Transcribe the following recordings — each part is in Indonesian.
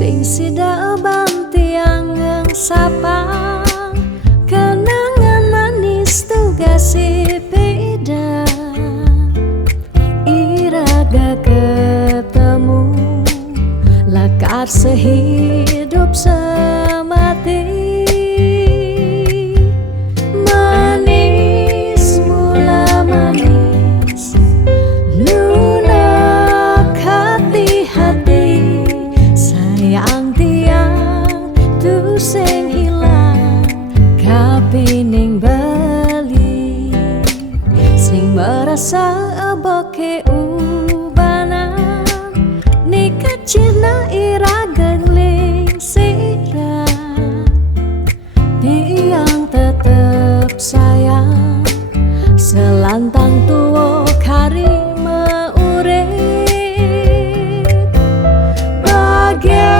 Sing sida bantiang sapang kenangan manis tugas sepeda iraga ketemu lakar sehidup semati manis mula manis lunak hati-hati sayang tiang tu sing hilang kapining bali sing merasa aboke ubanan nikah cina iragang ling sirah tiang tetep sayang selantang tuo kari meurip bahagia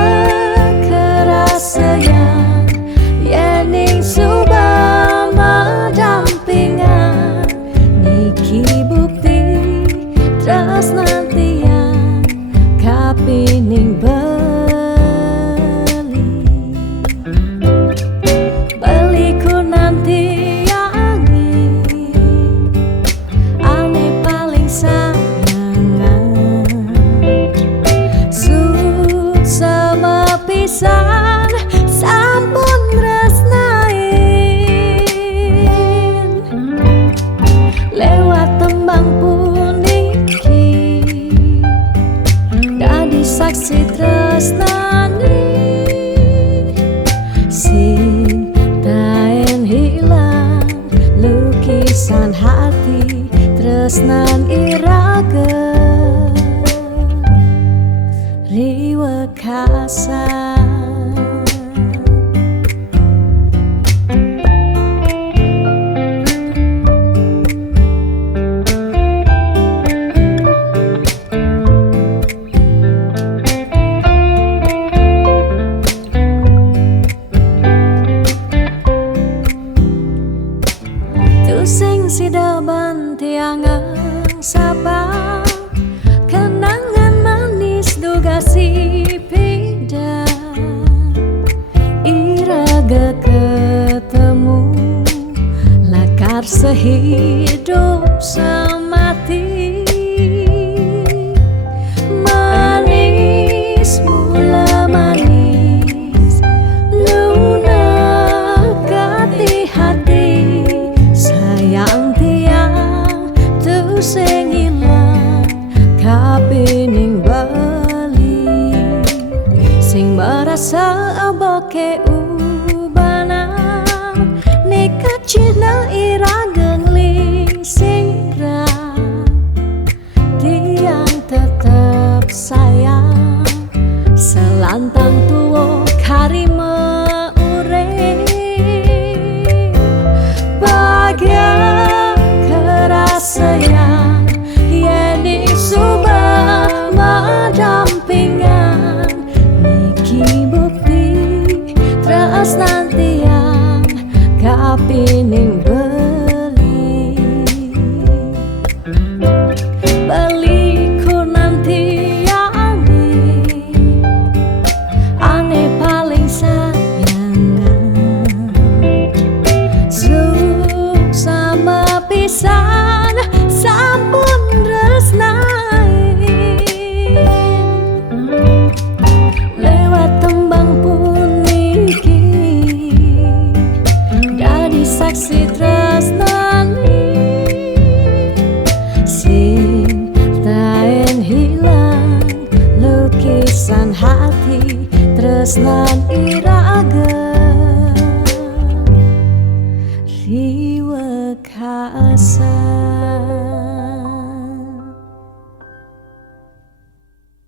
kerasayang yening subama dampingan niki bukti tresnan tiang kapining beliku nanti yangi ane paling sayangan suk sama pisan sampun resnain lewat tembang puniki dadi saksi tresnani sing taen hilang lukisan hati tresnan iraga riwekasan sing sida bantiang sapang kenangan manis duga si peda iraga ketemu lakar sehidup semati manis mula manis lunak hati-hati sayang tiang tu sing ilang kapining bali sing merasa aboke ubanan nikah cina irageng ling sirah tiang tetep sayang selantang tuo kari meurip bahagia kerasayang yening subama dampingan niki bukti tresnan tiang kapining beliku nanti yangi ane paling sayangan sama pisan sampun resnain lewat tembang puniki dadi saksi tresnani sing taen hilang lukisan hati tresnan iraga riwekasan